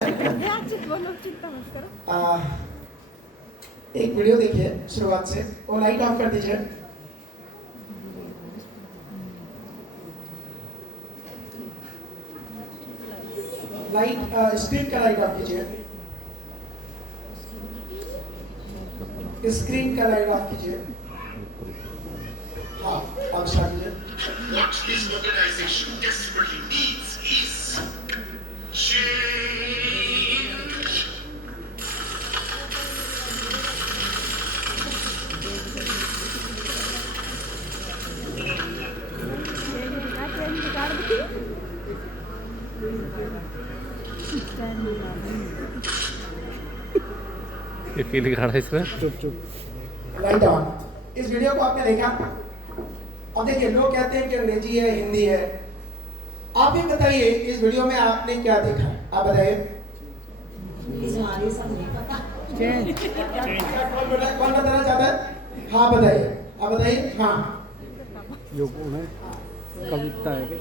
एक वीडियो देखिए शुरुआत से। वो लाइट ऑफ कर दीजिए। लाइट स्क्रीन का लाइट ऑफ कीजिए। स्क्रीन का लाइट ऑफ कीजिए। हाँ, अब स्टार्ट कीजिए। What this organization desperately needs is change. ये फील कर रहा है इसमें। चुप चुप। Light on. इस वीडियो को आपने देखा? अब देखिए, लोग कहते हैं कि अंग्रेजी है, हिंदी है। आप ही बताइए, इस वीडियो में आपने क्या देखा? आप बताइए। कौन बताना चाहता है? हाँ बताइए। आप बताइए। हाँ, जो कौन है? कविता है क्या?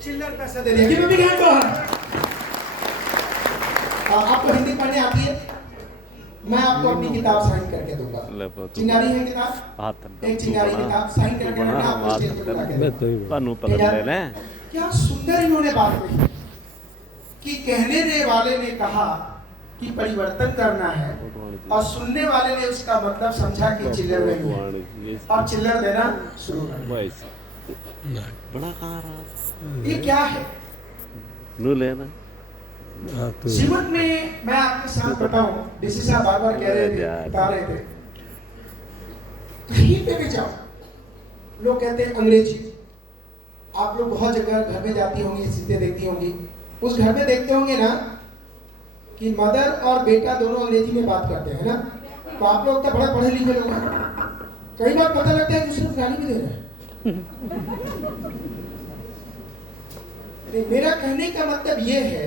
चिल्लर पैसा दे दिया। Give me hand for her. आपको हिंदी पढ़ने आती है? मैं आपको अपनी किताब साइन करके दूंगा। चिंगारी है किताब? एक चिंगारी किताब साइन करके देना, आपको स्टेज पे बुला के देना। पानू पलट लेना। क्या सुंदर इन्होंने बात कही कि कहने वाले ने कहा कि परिवर्तन करना है और सुनने वाले ने उसका मतलब समझा कि चिल्लर नहीं है। अब चिल्लर देना शुरू कर। बड़ा कहाँ रहा? ये क्या है? नू लेना। जीवन में मैं आपके साथ बताऊं, डीसी साहब बार बार कह रहे थे, बता रहे थे, कहीं पे भी जाओ लोग कहते हैं अंग्रेजी। आप लोग बहुत जगह घर में जाती होंगी, चीजें देखती होंगी। उस घर में देखते होंगे ना कि मदर और बेटा दोनों अंग्रेजी में बात करते हैं ना, तो आप लोग तो बड़े पढ़े लिखे लोग हैं। कई बार पता लगता है दूसरे को गाली भी दे रहे हैं। मेरा कहने का मतलब ये है,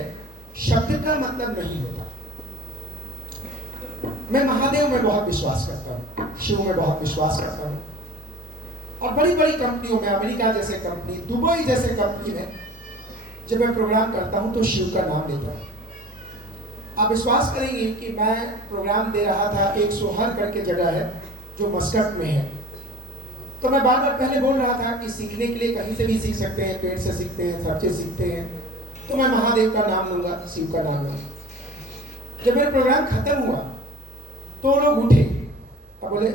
शब्द का मतलब नहीं होता। मैं महादेव में बहुत विश्वास करता हूँ, शिव में बहुत विश्वास करता हूँ। और बड़ी बड़ी कंपनियों में, अमेरिका जैसे कंपनी, दुबई जैसे कंपनी में जब मैं प्रोग्राम करता हूँ तो शिव का नाम लेता हूँ। आप विश्वास करेंगे कि मैं प्रोग्राम दे रहा था, एक सोहर करके जगह है जो मस्कट में है। तो मैं बार बार पहले बोल रहा था कि सीखने के लिए कहीं से भी सीख सकते हैं, पेड़ से सीखते हैं, सबसे सीखते हैं। तो मैं महादेव का नाम लूंगा, शिव का नाम लूंगा। जब मेरा प्रोग्राम खत्म हुआ तो लोग उठे और बोले,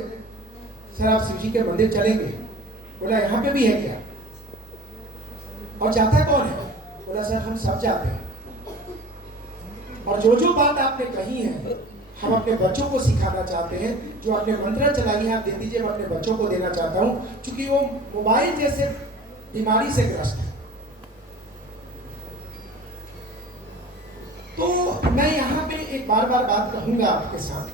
सर आप शिव जी के मंदिर चलेंगे? बोला यहाँ पे भी है क्या? और जाता कौन है? बोला सर हम सब जाते हैं। और जो जो बात आपने कही है हम अपने बच्चों को सिखाना चाहते हैं। जो आपने मंत्र चलाई है आप दे दीजिए, मैं अपने बच्चों को देना चाहता हूँ, क्योंकि वो मोबाइल जैसे बीमारी से ग्रस्त है। तो मैं यहाँ पे एक बार बार बात कहूंगा आपके साथ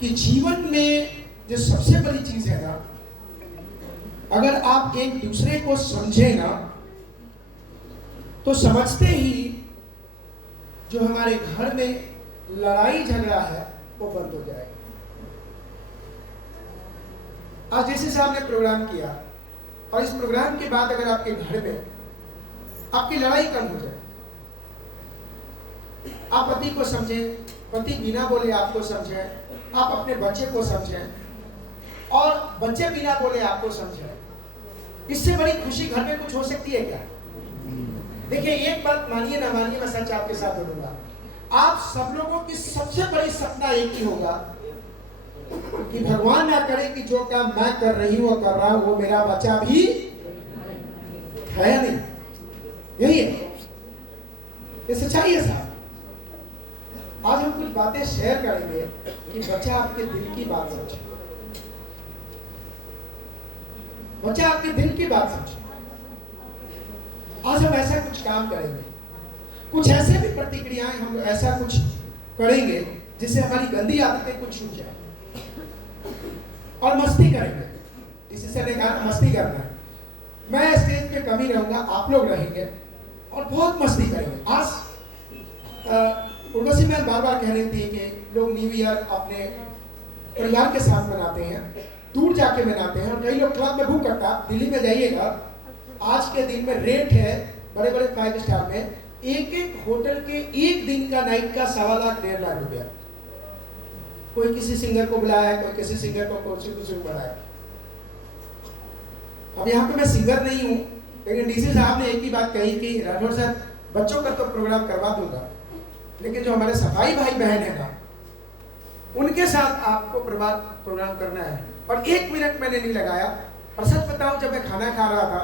कि जीवन में जो सबसे बड़ी चीज है ना, अगर आप एक दूसरे को समझे ना, तो समझते ही जो हमारे घर में लड़ाई झगड़ा है वो बंद हो जाएगा। आज जैसे साहब ने प्रोग्राम किया और इस प्रोग्राम के बाद अगर आपके घर में आपकी लड़ाई कम हो जाए, आप पति को समझें, पति बिना बोले आपको समझे, आप अपने बच्चे को समझें और बच्चे बिना बोले आपको समझें, इससे बड़ी खुशी घर में कुछ हो सकती है क्या? देखिए, एक बात मानिए ना मानिए, मैं सच आपके साथ बोलूंगा, आप सब लोगों की सबसे बड़ी सपना एक ही होगा कि भगवान ना करे कि जो काम मैं कर रही हूं कर रहा हूं वो मेरा बच्चा भी है या नहीं। यही है, ये सच्चाई है साहब। आज हम कुछ बातें शेयर करेंगे कि बच्चा आपके दिल की बात समझे, बच्चा आपके दिल की बात समझे। आज हम ऐसा कुछ काम करेंगे, कुछ ऐसे भी प्रतिक्रियाएं हम ऐसा कुछ करेंगे जिससे हमारी गंदी आदतें कुछ छूट जाए और मस्ती करेंगे। इसी ने कहा मस्ती करना है। मैं स्टेज पे कम ही रहूंगा, आप लोग रहेंगे और बहुत मस्ती करेंगे। आज उर्वशी मैम बार बार कह रही थी कि लोग न्यू ईयर अपने परिवार के साथ मनाते हैं, दूर जाके मनाते हैं, और कई लोग क्लब में बुक करता। दिल्ली में जाइएगा, आज के दिन में रेट है बड़े बड़े 5 स्टार में एक एक होटल के एक दिन का नाइट का 1.25 लाख 1.5 लाख रुपया। कोई किसी सिंगर को बुलाया है, कोई किसी सिंगर को कुर्सी बुलाया। अब यहाँ पे मैं सिंगर नहीं हूँ, लेकिन डीसी साहब ने एक ही बात कही कि राठौर सर बच्चों का तो प्रोग्राम करवा दूंगा, लेकिन जो हमारे सफाई भाई बहन है ना, उनके साथ आपको प्रोग्राम करना है। और 1 मिनट मैंने नहीं लगाया। और सच बताऊं, जब मैं खाना खा रहा था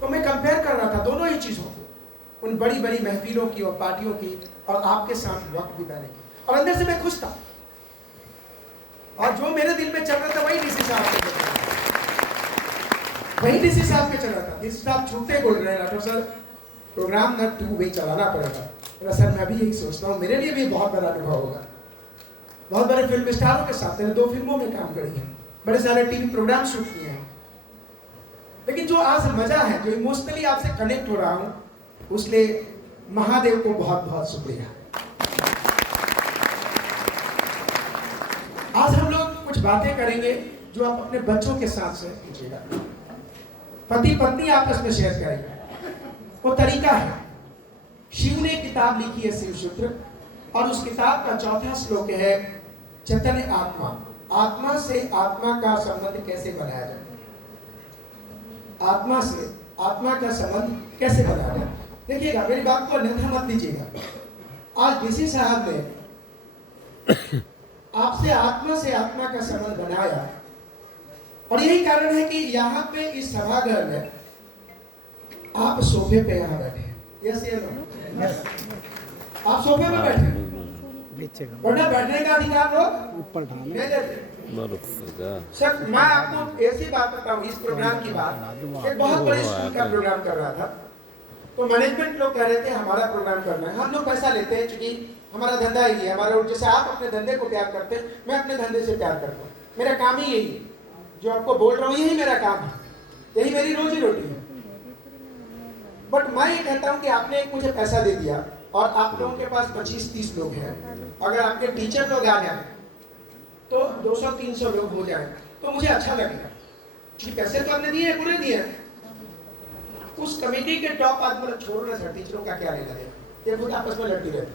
तो मैं कंपेयर कर रहा था दोनों ही चीजों को, उन बड़ी बड़ी महफिलों की और पार्टियों की और आपके साथ वक्त बिताने की, और अंदर से मैं खुश था। और जो मेरे दिल में चल रहा था वही डीसी साहब के चल रहा था, वही डीसी साहब के चल रहा था। डीसी साहब छूटते बोल रहे हैं, राठौर सर प्रोग्राम न 2 वे चलाना पड़ेगा। बोला सर मैं भी यही सोचता हूँ, मेरे लिए भी बहुत बड़ा अनुभव होगा। बहुत बड़े फिल्म स्टारों के साथ मैंने 2 फिल्मों में काम करी है, बड़े सारे टीवी प्रोग्राम शूट किए हैं, लेकिन जो आज मजा है, जो इमोशनली आपसे कनेक्ट हो रहा हूँ, उसलिए महादेव को बहुत बहुत शुक्रिया। आज हम लोग कुछ बातें करेंगे जो आप अपने बच्चों के साथ से पूछिएगा, पति पत्नी आपस में शेयर करेंगे। वो तरीका है, शिव ने किताब लिखी है शिव सूत्र, और उस किताब का 4था श्लोक है चैतन्य आत्मा। आत्मा से आत्मा का संबंध कैसे बनाया जाए, आत्मा से आत्मा का संबंध कैसे बनाया जाए। देखिएगा, मेरी बात को अन्यथा मत लीजिएगा। आज डीसी साहब ने आपसे आत्मा से आत्मा का संबंध बनाया, और यही कारण है कि यहाँ पे इस सभागार में आप सोफे पे यहाँ बैठे हैं। यस या नो? आप सोफे पे बैठे हैं, वरना बैठने का अधिकार लोग ऊपर सर मैं आपको ऐसी बात बताऊं, इस प्रोग्राम की बात, एक बहुत बड़े स्कूल का प्रोग्राम कर रहा था, तो मैनेजमेंट लोग कह रहे थे हमारा प्रोग्राम करना है। हम लोग पैसा लेते हैं क्योंकि हमारा धंधा ही है, हमारा, जैसे आप अपने धंधे को प्यार करते हैं, मैं अपने धंधे से प्यार करता हूँ। मेरा काम ही यही है, जो आपको बोल रहा हूँ यही मेरा काम है, यही मेरी रोजी रोटी है। बट मैं ये कहता हूँ कि आपने एक मुझे पैसा दे दिया और आप लोगों के पास 25-30 लोग हैं, अगर आपके टीचर लोग आ जाए तो 200-300 लोग हो जाए तो मुझे अच्छा लगेगा, क्योंकि पैसे तो आपने दिए, पूरे दिए। उस कमेटी के टॉप आदमी छोड़ना सर, टीचरों का क्या लेना देना, ये खुद आपस में लड़ती रहती।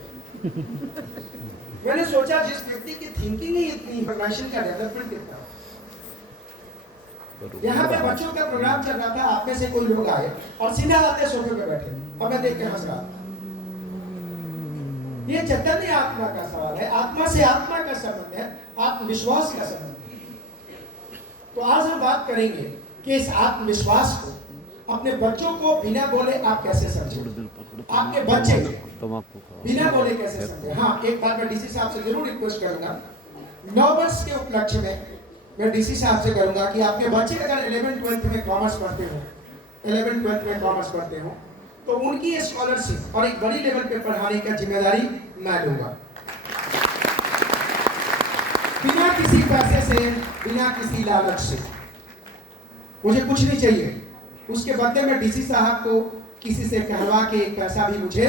मैंने सोचा जिस व्यक्ति की थिंकिंग ही इतनी, इंफॉर्मेशन का डेवलपमेंट कितना। यहाँ पे बच्चों का प्रोग्राम चल रहा था, आप में से कोई लोग आए और सीधा आते सोफे पे बैठे, और मैं देख के हंस रहा। ये चैतन्य आत्मा का सवाल है, आत्मा से आत्मा का संबंध है, आत्मविश्वास का संबंध है। तो आज हम बात करेंगे कि इस आत्मविश्वास को अपने बच्चों को बिना बोले आप कैसे समझें, आपके बच्चे बिना बोले कैसे समझें। हाँ, एक बार मैं डीसी साहब से जरूर रिक्वेस्ट करूंगा, 9 वर्ष के उपलक्ष्य में मैं डीसी साहब से करूंगा कि आपके बच्चे अगर 11th-12th में कॉमर्स पढ़ते हो, 11th-12th में कॉमर्स पढ़ते हो, तो उनकी स्कॉलरशिप और एक बड़ी लेवल पे पढ़ाने का जिम्मेदारी मैं लूंगा, बिना किसी पैसे से, बिना किसी लालच से। मुझे कुछ नहीं चाहिए, उसके बदले में डीसी साहब को किसी से कहवा के एक पैसा भी मुझे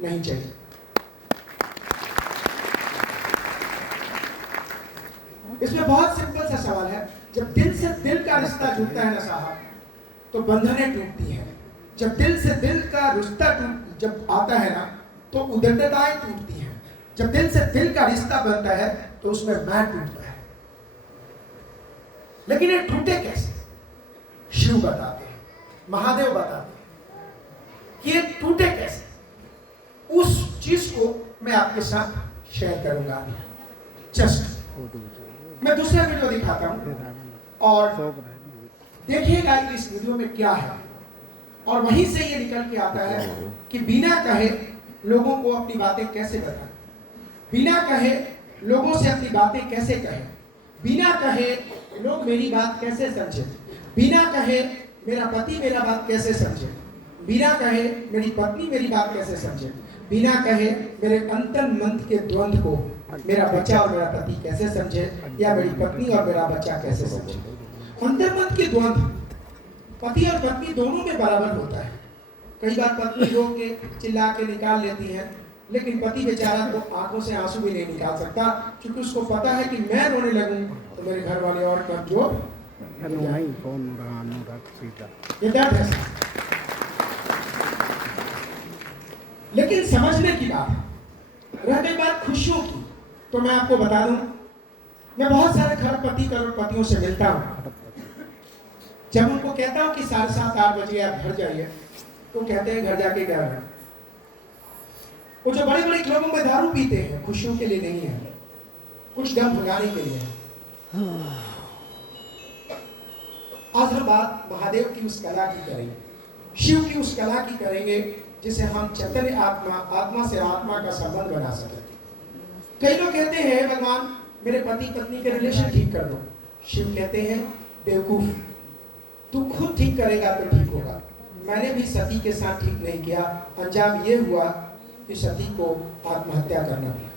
नहीं चाहिए। इसमें बहुत सिंपल सा सवाल है, जब दिल से दिल का रिश्ता जुड़ता है ना साहब, तो बंधनें टूटती हैं। जब दिल से दिल का रिश्ता जब आता है ना, तो उद्दंडताएं टूटती हैं। जब दिल से दिल का रिश्ता बनता है तो उसमें मैं टूटता है। लेकिन ये टूटे कैसे? शिव बताते हैं, महादेव बताते हैं कि ये टूटे कैसे। उस चीज को मैं आपके साथ शेयर करूंगा। जस्ट मैं दूसरा वीडियो दिखाता हूं और देखिएगा इस वीडियो में क्या है, और वहीं से ये निकल के आता है कि बिना कहे लोगों को अपनी बातें कैसे बताएं, बिना कहे लोगों से अपनी बातें कैसे कहें, बिना कहे लोग मेरी बात कैसे समझें, बिना कहे मेरा पति मेरा बात कैसे समझे, बिना कहे मेरी पत्नी मेरी बात कैसे समझे, बिना कहे मेरे अंतर मंत्र के द्वंद्व को मेरा बच्चा और मेरा पति कैसे समझे, या मेरी पत्नी और मेरा बच्चा कैसे समझे। अंतर मंत्र के द्वंद्व पति और पत्नी दोनों में बराबर होता है। कई बार पत्नी रो के चिल्ला के निकाल लेती है, लेकिन पति बेचारा तो आंखों से आंसू भी नहीं निकाल सकता, क्योंकि उसको पता है कि मैं रोने लगूं तो मेरे घर वाले और कमजोर। ये दर्द है। लेकिन समझने की बात है। रह गई बात खुशियों की, तो मैं आपको बता दूं, मैं बहुत सारे खरपति करोड़पतियों से मिलता हूं। जब उनको कहता हूं कि 7:30-8 बजे आप घर जाइए, तो कहते हैं घर जाके क्या करना। वो जो बड़े बड़े क्लबों में दारू पीते हैं, खुशियों के लिए नहीं है, कुछ दम भगाने के लिए है। आज हम बात महादेव की उस कला की करेंगे, शिव की उस कला की करेंगे जिसे हम चैतन्य आत्मा, आत्मा से आत्मा का संबंध बना सके। कई लोग कहते हैं भगवान मेरे पति पत्नी के रिलेशन ठीक कर दो। शिव कहते हैं बेवकूफ, तू खुद ठीक करेगा तो ठीक होगा। मैंने भी सती के साथ ठीक नहीं किया, अंजाम ये हुआ कि सती को आत्महत्या करना पड़ा।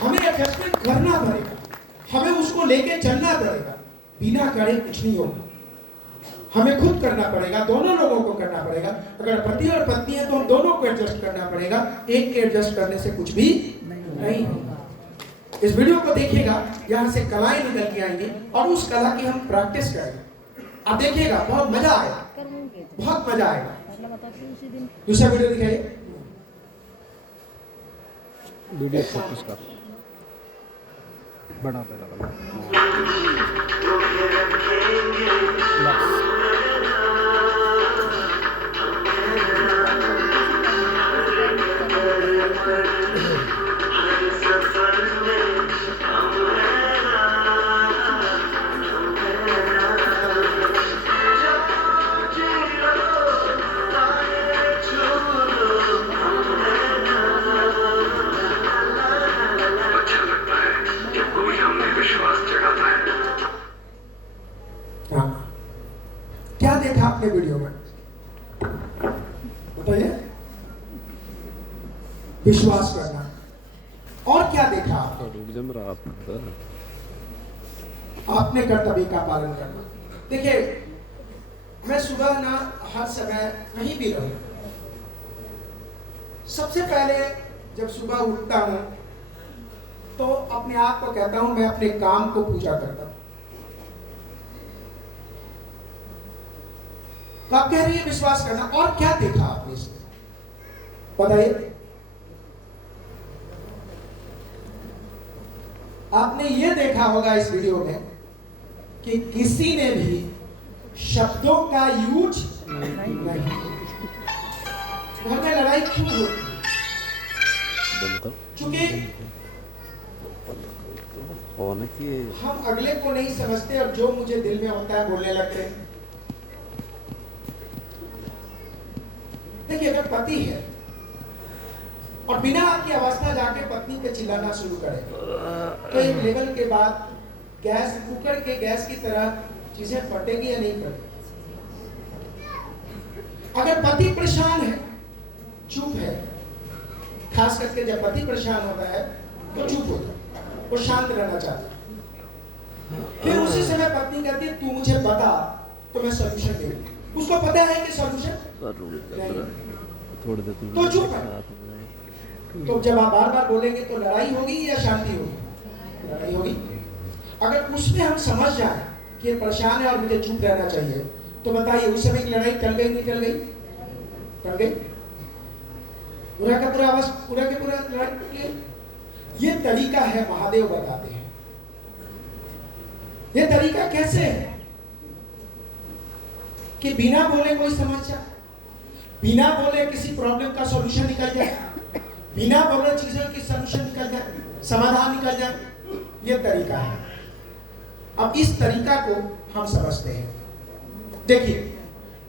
हमें एडजस्टमेंट करना पड़ेगा, हमें उसको लेके चलना पड़ेगा, बिना करे कुछ नहीं होगा। हमें खुद करना पड़ेगा, दोनों लोगों को करना पड़ेगा। अगर पति और पत्नी है तो हम दोनों को एडजस्ट करना पड़ेगा, एक के एडजस्ट करने से कुछ भी नहीं होगा। इस वीडियो को देखिएगा, यहाँ से कलाएं निकल के आएंगी और उस कला की हम प्रैक्टिस करेंगे। आप देखिएगा बहुत मजा आएगा, बहुत मजा आएगा। दूसरा वीडियो दिखाइए। वीडियो फोकस कर बड़ा पैदा अच्छा लगता है जब कोई हमने विश्वास जगाता है। हाँ, क्या देखा आपने वीडियो में बताइए? विश्वास करना, और क्या देखा आपने? रुक जम रहा आपने कर्तव्य का पालन करना। देखिए, मैं सुबह ना हर समय कहीं भी रहूं, सबसे पहले जब सुबह उठता हूं तो अपने आप को कहता हूं मैं अपने काम को पूजा करता हूं। तो आप कह रही है विश्वास करना, और क्या देखा आपने इसमें बताइए? आपने ये देखा होगा इस वीडियो में कि किसी ने भी शब्दों का यूज नहीं। घर में लड़ाई क्यों होती? क्योंकि हम अगले को नहीं समझते और जो मुझे दिल में होता है बोलने लगते हैं। देखिए, अगर पति है और बिना आपकी अवस्था जाके पत्नी पे चिल्लाना शुरू करे तो एक लेवल के बाद गैस कुकर के गैस की तरह चीजें फटेगी या नहीं फटेगी? अगर पति परेशान है, चुप है, खास करके जब पति परेशान होता है तो चुप होता है, वो शांत रहना चाहता है। फिर उसी समय पत्नी कहती है तू मुझे बता तो मैं सॉल्यूशन दूंगी। उसको पता है कि सॉल्यूशन तो चुप है। तो जब आप बार बार बोलेंगे तो लड़ाई होगी या शांति होगी? लड़ाई होगी। अगर उसमें हम समझ जाए कि ये परेशान है और मुझे चुप रहना चाहिए, तो बताइए उस समय की लड़ाई टल गई नहीं टल गई? टल गई। पूरा का पूरा आवाज, पूरा के पूरा लड़ाई टल गई। ये तरीका है, महादेव बताते हैं। ये तरीका कैसे है कि बिना बोले कोई समझ जाए, बिना बोले किसी प्रॉब्लम का सॉल्यूशन निकल जाए, बिना बोले चीजों की सॉल्यूशन निकल जाए, समाधान निकल जाए। ये तरीका है। अब इस तरीका को हम समझते हैं। देखिए,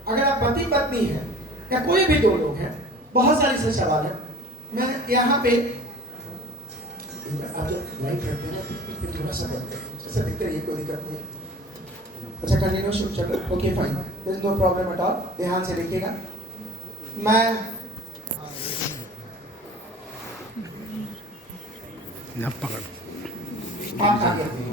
अगर आप पति पत्नी हैं या कोई भी दो लोग हैं, बहुत सारे से सवाल है। मैं यहाँ पे आप जब लाइट करते हैं ना, थोड़ा सा करते हैं, जैसे दिखते रहिए, कोई दिक्कत नहीं है। अच्छा, कंटिन्यू शुरू चलो, okay fine, there is no problem at all. ध्यान से देखिएगा। मैं पकड़ आप आगे